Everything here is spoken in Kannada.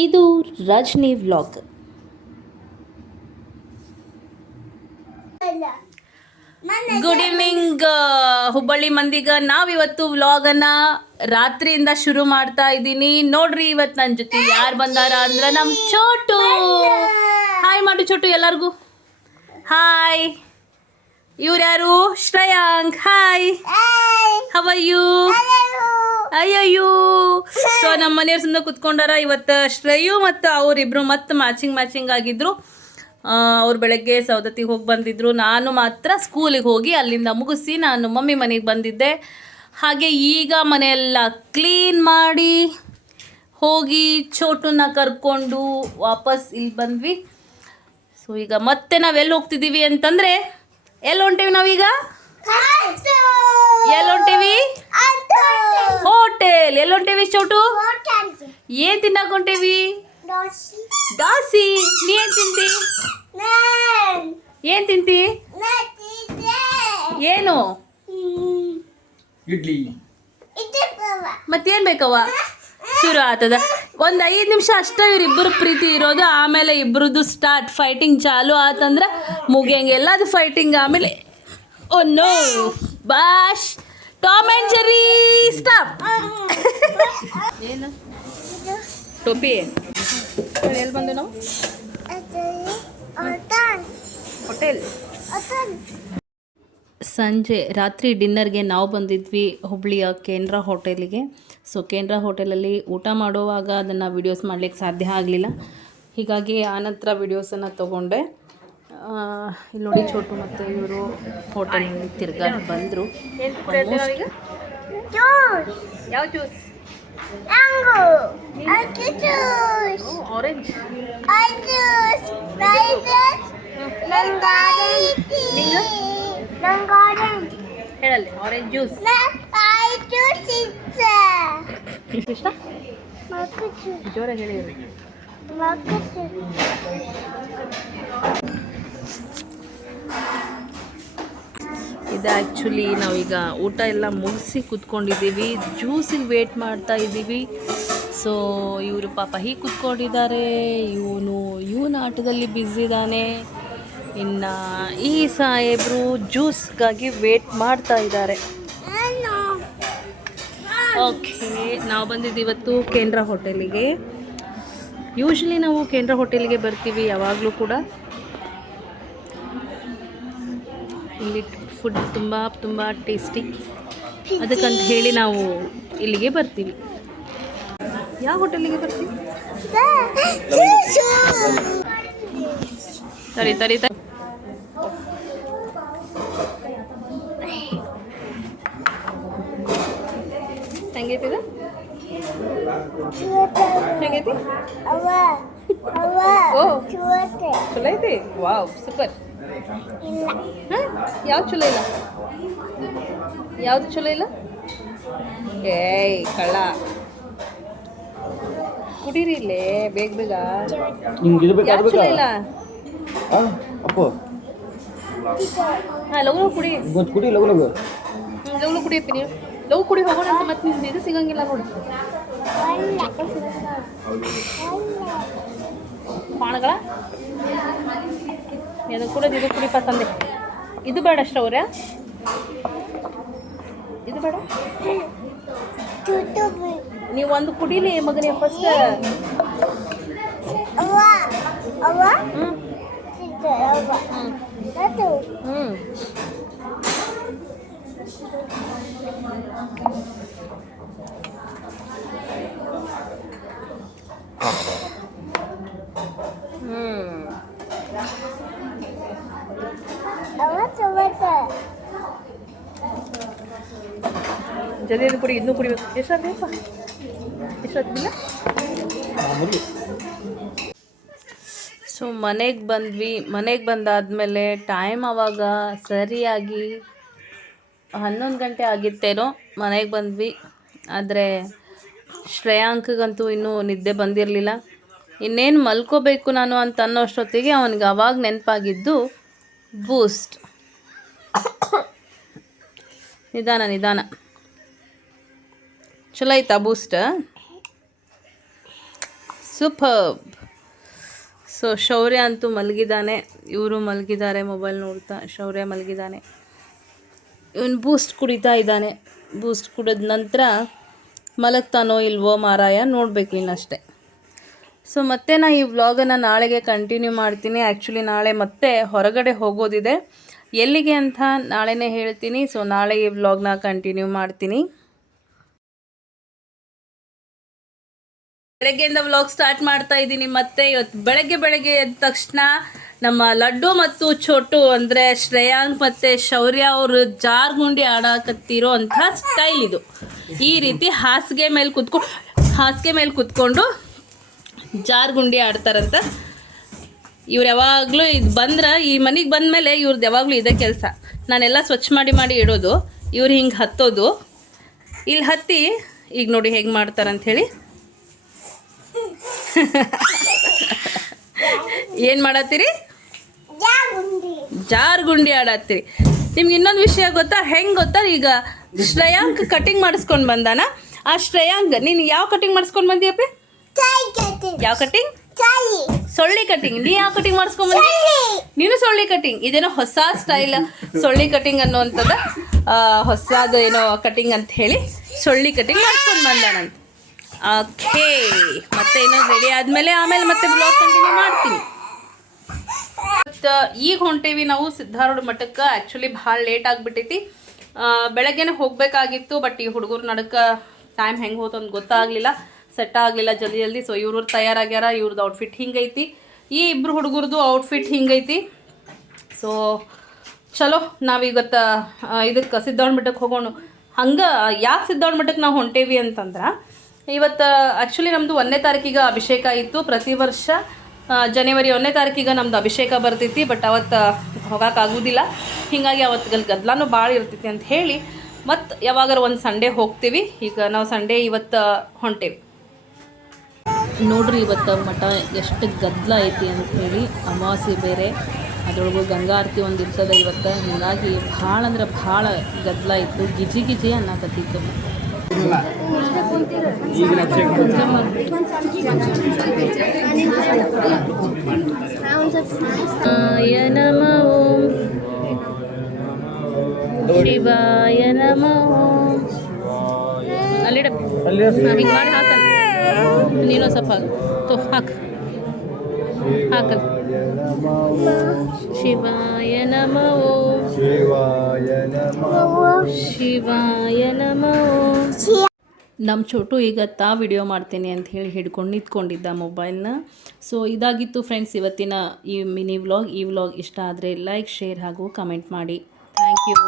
ಇದು Rajani vlog. Good evening Hubballi ಮಂದಿಗ. ನಾವಿವತ್ತು ವ್ಲಾಗನ್ನು ರಾತ್ರಿಯಿಂದ ಶುರು ಮಾಡ್ತಾ ಇದ್ದೀನಿ. ನೋಡ್ರಿ ಇವತ್ತು ನನ್ನ ಜೊತೆ ಯಾರು ಬಂದಾರ ಅಂದ್ರೆ ನಮ್ಮ ಚೋಟು. ಹಾಯ್ ಮಾಡು ಚೋಟು ಎಲ್ಲರಿಗೂ. ಹಾಯ್. ಇವ್ರು ಯಾರು? Shreyank. Hi, how are you? ಅಯ್ಯಯ್ಯೋ. ಸೊ ನಮ್ಮ ಮನೆಯವ್ರು ಸುಮ್ಮನೆ ಕುತ್ಕೊಂಡಾರ. ಇವತ್ತು ಶ್ರೇಯು ಮತ್ತು ಅವರಿಬ್ಬರು ಮತ್ತೆ ಮ್ಯಾಚಿಂಗ್ ಆಗಿದ್ರು. ಅವ್ರು ಬೆಳಗ್ಗೆ ಸೌದತ್ತಿಗೆ ಹೋಗಿ ಬಂದಿದ್ರು. ನಾನು ಮಾತ್ರ ಸ್ಕೂಲಿಗೆ ಹೋಗಿ ಅಲ್ಲಿಂದ ಮುಗಿಸಿ ನಾನು ಮಮ್ಮಿ ಮನೆಗೆ ಬಂದಿದ್ದೆ. ಹಾಗೆ ಈಗ ಮನೆಯೆಲ್ಲ ಕ್ಲೀನ್ ಮಾಡಿ ಹೋಗಿ ಚೋಟನ್ನ ಕರ್ಕೊಂಡು ವಾಪಸ್ ಇಲ್ಲಿ ಬಂದ್ವಿ. ಸೊ ಈಗ ಮತ್ತೆ ನಾವೆಲ್ಲಿ ಹೋಗ್ತಿದ್ದೀವಿ ಅಂತಂದರೆ, ಎಲ್ಲಿ ಹೊಂಟೀವಿ ನಾವೀಗ? ಎಲ್ಲಿ ಹೊಂಟೀವಿ? ಹೋಟೆಲ್. ಎಲ್ಲಿ ಹೊಂಟೇವಿ ಚೋಟು? ಏನ್ ತಿನ್ನಕ್ ಹೊಂಟೇವಿ? ದೋಸೆ. ನೀ ಏನ್ ತಿಂತಿ? ಏನ್ ತಿಂತಿ? ಏನು? ಇಡ್ಲಿ. ಮತ್ತೇನ್ ಬೇಕವ? ಶುರು ಆತದ. ಒಂದು 5 ನಿಮಿಷ ಅಷ್ಟೇ ಇವರಿಬ್ಬರು ಪ್ರೀತಿ ಇರೋದು. ಆಮೇಲೆ ಇಬ್ಬರದ್ದು ಸ್ಟಾರ್ಟ್ ಫೈಟಿಂಗ್ ಚಾಲು ಆತಂದ್ರೆ ಮುಗಿಯಂಗೆಲ್ಲ ಅದು ಫೈಟಿಂಗ್. ಆಮೇಲೆ ಓ ನೋ ಬಾಶ್, ಟಾಮ್ ಆ್ಯಂಡ್ ಜೆರ್ರಿ ಸ್ಟಾಪ್. ಏನು ಟೋಪಿ? ಎಲ್ಲಿ ಬಂದು ನಾವು? ಹೋಟೆಲ್. ಸಂಜೆ ರಾತ್ರಿ ಡಿನ್ನರ್ಗೆ ನಾವು ಬಂದಿದ್ವಿ ಹುಬ್ಳಿಯ ಕೇಂದ್ರ ಹೋಟೆಲಿಗೆ. ಸೊ ಕೇಂದ್ರ ಹೋಟೆಲಲ್ಲಿ ಊಟ ಮಾಡುವಾಗ ಅದನ್ನು ವಿಡಿಯೋಸ್ ಮಾಡಲಿಕ್ಕೆ ಸಾಧ್ಯ ಆಗಲಿಲ್ಲ. ಹೀಗಾಗಿ ಆನಂತರ ವಿಡಿಯೋಸನ್ನು ತೊಗೊಂಡೆ. ಇಲ್ಲಿ ನೋಡಿ ಚೋಟು ಮತ್ತು ಇವರು ಹೋಟೆಲ್ನಲ್ಲಿ ತಿರ್ಗಾಡಿ ಬಂದರು. ಯಾವ ಜ್ಯೂಸ್? ಆರೆಂಜ್. ಹೇಳಲ್ಲಿ ಆರೆಂಜ್ ಜ್ಯೂಸ್ ಇಷ್ಟ. ಜೋರ ಹೇಳಿರಿ. ಇದು ಆ್ಯಕ್ಚುಲಿ ನಾವೀಗ ಊಟ ಎಲ್ಲ ಮುಗಿಸಿ ಕೂತ್ಕೊಂಡಿದ್ದೀವಿ. ಜ್ಯೂಸಿಗೆ ವೇಟ್ ಮಾಡ್ತಾ ಇದ್ದೀವಿ. ಸೊ ಇವರು ಪಾಪ ಹೀಗೆ ಕೂತ್ಕೊಂಡಿದ್ದಾರೆ. ಇವನು ಆಟದಲ್ಲಿ ಬ್ಯುಸಿ ಇದ್ದಾನೆ. ಇನ್ನು ಈ ಸಾಹೇಬರು ಜ್ಯೂಸ್ಗಾಗಿ ವೇಟ್ ಮಾಡ್ತಾ ಇದ್ದಾರೆ. ಓಕೆ, ನಾವು ಬಂದಿದ್ದು ಇವತ್ತು ಕೇಂದ್ರ ಹೋಟೆಲಿಗೆ. ಯೂಶ್ವಲಿ ನಾವು ಕೇಂದ್ರ ಹೋಟೆಲಿಗೆ ಬರ್ತೀವಿ ಯಾವಾಗಲೂ ಕೂಡ. ಇಲ್ಲಿ ಫುಡ್ ತುಂಬ ಟೇಸ್ಟಿ, ಅದಕ್ಕಂತ ಹೇಳಿ ನಾವು ಇಲ್ಲಿಗೆ ಬರ್ತೀವಿ. ಯಾವ ಹೋಟೆಲಿಗೆ ಬರ್ತೀವಿ? ತರಿ ಹೆಂಗೈತಿದ? ಹೆಂಗೈತಿ? ಓ ಚಲೋ ಐತಿ. Wow, super. ಯಾವ್ದು ಚಲೋ ಇಲ್ಲ? ಯಾವುದು ಚಲೋ ಇಲ್ಲ? ಏಯ್ ಕಳ್ಳ, ಕುಡೀರಿ ಇಲ್ಲೇ ಬೇಗ. ಯಾವ್ದು ಚಲೋ ಇಲ್ಲ? ಹಾಂ, ಲಗು ಕುಡಿ. ಲಗು ಕುಡಿಯಪ್ಪಿ. ನೀವು ಲಗು ಕುಡಿ ಹೋಗೋಣ ಅಂತ. ಮತ್ತೆ ನಿಮ್ದು ಇದು ಸಿಗಂಗಿಲ್ಲ ನೋಡಿ. ಪಾಣಗಳ ಇದು ಕುಡಿದು ಇದು ಕುಡಿಪ ತಂದೆ. ಇದು ಬೇಡ ಅಷ್ಟ ಅವ್ರೆ, ಇದು ಬೇಡ. ನೀವು ಒಂದು ಕುಡೀಲಿ ಮಗನೇ ಫಸ್ಟ್. ಜಲ್ದಿ ಇದು ಕುಡಿ, ಇದನ್ನು ಕುಡಿಬೇಕು. ಎಷ್ಟಾಗಪ್ಪ? ಎಷ್ಟಾಗಿಲ್ಲ? ಸೊ ಮನೆಗೆ ಬಂದ್ವಿ. ಮನೆಗೆ ಬಂದಾದಮೇಲೆ ಟೈಮ್ ಆವಾಗ ಸರಿಯಾಗಿ 11 ಗಂಟೆ ಆಗಿತ್ತೇನೋ ಮನೆಗೆ ಬಂದ್ವಿ. ಆದರೆ ಶ್ರೇಯಾಂಕ್ಗಂತೂ ಇನ್ನೂ ನಿದ್ದೆ ಬಂದಿರಲಿಲ್ಲ. ಇನ್ನೇನು ಮಲ್ಕೋಬೇಕು ನಾನು ಅಂತ ಅನ್ನೋಷ್ಟೊತ್ತಿಗೆ ಅವನಿಗೆ ಅವಾಗ ನೆನಪಾಗಿದ್ದು ಬೂಸ್ಟ್. ನಿಧಾನ. ಚಲೋ ಆಯ್ತಾ ಬೂಸ್ಟ್? ಸೂಪರ್. ಸೊ ಶೌರ್ಯ ಅಂತೂ ಮಲಗಿದ್ದಾನೆ, ಇವರು ಮಲಗಿದ್ದಾರೆ ಮೊಬೈಲ್ ನೋಡ್ತಾ. ಶೌರ್ಯ ಮಲಗಿದ್ದಾನೆ, ಇವನು ಬೂಸ್ಟ್ ಕುಡಿತಾ ಇದ್ದಾನೆ. ಬೂಸ್ಟ್ ಕುಡಿದ ನಂತರ ಮಲಗ್ತಾನೋ ಇಲ್ವೋ ಮಾರಾಯ, ನೋಡಬೇಕು ಇನ್ನಷ್ಟೇ. ಸೊ ಮತ್ತೆ ನಾನು ಈ ವ್ಲಾಗನ್ನು ನಾಳೆಗೆ ಕಂಟಿನ್ಯೂ ಮಾಡ್ತೀನಿ. ಆ್ಯಕ್ಚುಲಿ ನಾಳೆ ಮತ್ತೆ ಹೊರಗಡೆ ಹೋಗೋದಿದೆ, ಎಲ್ಲಿಗೆ ಅಂತ ನಾಳೆನೇ ಹೇಳ್ತೀನಿ. ಸೊ ನಾಳೆ ಈ ವ್ಲಾಗ್ನ ಕಂಟಿನ್ಯೂ ಮಾಡ್ತೀನಿ. ಬೆಳಗ್ಗೆಯಿಂದ ವ್ಲಾಗ್ ಸ್ಟಾರ್ಟ್ ಮಾಡ್ತಾ ಇದ್ದೀನಿ. ಮತ್ತೆ ಇವತ್ತು ಬೆಳಗ್ಗೆ ಎದ್ದ ತಕ್ಷಣ ನಮ್ಮ ಲಡ್ಡು ಮತ್ತು ಚೋಟು ಅಂದರೆ ಶ್ರೇಯಾಂಕ್ ಮತ್ತು ಶೌರ್ಯ ಅವರು ಜಾರ್ಗುಂಡಿ ಆಡಕತ್ತಿರೋ ಅಂಥ ಸ್ಟೈಲ್ ಇದು. ಈ ರೀತಿ ಹಾಸಿಗೆ ಮೇಲೆ ಕುತ್ಕೊಂಡು ಜಾರ್ಗುಂಡಿ ಆಡ್ತಾರಂತ. ಇವ್ರು ಯಾವಾಗಲೂ ಇದು ಬಂದ್ರೆ, ಈ ಮನೆಗೆ ಬಂದಮೇಲೆ ಇವ್ರದ್ದು ಯಾವಾಗಲೂ ಇದೇ ಕೆಲಸ. ನಾನೆಲ್ಲ ಸ್ವಚ್ಛ ಮಾಡಿ ಇಡೋದು, ಇವ್ರು ಹಿಂಗೆ ಹತ್ತೋದು. ಇಲ್ಲಿ ಹತ್ತಿ ಈಗ ನೋಡಿ ಹೇಗೆ ಮಾಡ್ತಾರಂಥೇಳಿ. ಏನು ಮಾಡತ್ತೀರಿ? ಜಾರ್ಗುಂಡಿ ಆಡತ್ತೀರಿ. ನಿಮ್ಗೆ ಇನ್ನೊಂದು ವಿಷಯ ಗೊತ್ತಾ? ಹೆಂಗೆ ಗೊತ್ತಾ? ಈಗ ಶ್ರೇಯಾಂಕ್ ಕಟಿಂಗ್ ಮಾಡಿಸ್ಕೊಂಡು ಬಂದಾನ. ಆ ಶ್ರೇಯಾಂಕ್, ನೀನು ಯಾವ ಕಟಿಂಗ್ ಮಾಡಿಸ್ಕೊಂಡು ಬಂದಿಯಪ್ಪ? ಯಾವ ಕಟಿಂಗ್? ಸೊಳ್ಳಿ ಕಟಿಂಗ್. ನೀ ಯಾವ ಕಟಿಂಗ್ ಮಾಡಿಸ್ಕೊಂಡ್ ಬಂದಿ? ನೀನು ಸೊಳ್ಳಿ ಕಟಿಂಗ್. ಇದೇನೋ ಹೊಸ ಸ್ಟೈಲ್, ಸೊಳ್ಳಿ ಕಟಿಂಗ್ ಅನ್ನುವಂಥದ್ದು ಹೊಸದು ಏನೋ ಕಟಿಂಗ್ ಅಂತ ಹೇಳಿ ಸೊಳ್ಳಿ ಕಟಿಂಗ್ ಮಾಡಿಸ್ಕೊಂಡು ಬಂದಾನಂತ. ಓಕೆ, ಮತ್ತೆ ಏನೋ ರೆಡಿ ಆಮೇಲೆ ಮತ್ತೆ ಬ್ಲಾಗ್ ಕಂಟಿನ್ಯೂ ಮಾಡ್ತೀನಿ. ಈಗ ಹೊಂಟೇವಿ ನಾವು ಸಿದ್ಧಾರೂಢ ಮಠಕ್ಕೆ. ಆ್ಯಕ್ಚುಲಿ ಭಾಳ ಲೇಟ್ ಆಗಿಬಿಟ್ಟೈತಿ. ಬೆಳಗ್ಗೆನೇ ಹೋಗಬೇಕಾಗಿತ್ತು, ಬಟ್ ಈ ಹುಡುಗರು ನಡಕ್ಕೆ ಟೈಮ್ ಹೆಂಗೆ ಹೋತು ಅಂತ ಗೊತ್ತಾಗಲಿಲ್ಲ, ಸೆಟ್ ಆಗಲಿಲ್ಲ ಜಲ್ದಿ. ಸೊ ಇವ್ರು ತಯಾರಾಗ್ಯಾರ. ಇವ್ರದ್ದು ಔಟ್ಫಿಟ್ ಹಿಂಗೈತಿ, ಈ ಇಬ್ಬರು ಹುಡುಗರದು ಔಟ್ಫಿಟ್ ಹಿಂಗೈತಿ. ಸೊ ಚಲೋ, ನಾವೀವತ್ತು ಇದಕ್ಕೆ ಸಿದ್ಧಾರೂಢ ಮಠಕ್ಕೆ ಹೋಗೋಣ. ಹಂಗೆ ಯಾಕೆ ಸಿದ್ಧಾರೂಢ ಮಠಕ್ಕೆ ನಾವು ಹೊಂಟೇವಿ ಅಂತಂದ್ರೆ, ಇವತ್ತು ಆ್ಯಕ್ಚುಲಿ ನಮ್ಮದು 1ನೇ ತಾರೀಕಿಗೆ ಅಭಿಷೇಕ ಇತ್ತು. ಪ್ರತಿ ವರ್ಷ ಜನವರಿ 1ನೇ ತಾರೀಕಿಗೆ ನಮ್ಮದು ಅಭಿಷೇಕ ಬರ್ತೈತಿ, ಬಟ್ ಅವತ್ತು ಹೋಗೋಕ್ಕಾಗೋದಿಲ್ಲ. ಹೀಗಾಗಿ ಅವತ್ತು ಗದ್ದಲನೂ ಭಾಳ ಇರ್ತೈತಿ ಅಂತ ಹೇಳಿ ಮತ್ತು ಯಾವಾಗಾರ ಒಂದು ಸಂಡೇ ಹೋಗ್ತೀವಿ. ಈಗ ನಾವು ಸಂಡೇ ಇವತ್ತು ಹೊಂಟೇವಿ. ನೋಡ್ರಿ ಇವತ್ತು ಮಠ ಎಷ್ಟು ಗದ್ದಲ ಐತಿ ಅಂಥೇಳಿ. ಅಮಾವಾಸ್ಯೆ ಬೇರೆ, ಅದರೊಳಗೂ ಗಂಗಾ ಆರತಿ ಒಂದು ಇರ್ತದೆ ಇವತ್ತು. ಹೀಗಾಗಿ ಭಾಳ ಅಂದ್ರೆ ಭಾಳ ಗದ್ದಲ ಇತ್ತು, ಗಿಜಿ ಅನ್ನಕತ್ತಿತ್ತು. ಶಿವಾಯ ನಮಃ ಓಂ, ಶಿವಾಯ ನಮಃ ಓಂ. ಅಲ್ಲಿಡ ಹಿಂಗೆ ಮಾಡಿ ಹಾಕಲ್ಲ, ನೀನು ಸ್ವಲ್ಪ ಹಾಕಲ್ಲ. ಶಿವಾಯ ನಮಃ ಓಂ, ಶಿವಾಯ ನಮಃ ಓಂ. ನಮ್ಮ ಚೋಟು ಈಗ ವಿಡಿಯೋ ಮಾಡ್ತೇನೆ ಅಂತ ಹೇಳಿ ಹಿಡ್ಕೊಂಡು ನಿಂತ್ಕೊಂಡಿದ್ದ ಮೊಬೈಲ್ನ. ಸೊ ಇದಾಗಿತ್ತು ಫ್ರೆಂಡ್ಸ್ ಇವತ್ತಿನ ಈ ಮಿನಿ ವ್ಲಾಗ್. ಈ ವ್ಲಾಗ್ ಇಷ್ಟ ಆದರೆ ಲೈಕ್, ಶೇರ್ ಹಾಗೂ ಕಮೆಂಟ್ ಮಾಡಿ. Thank you.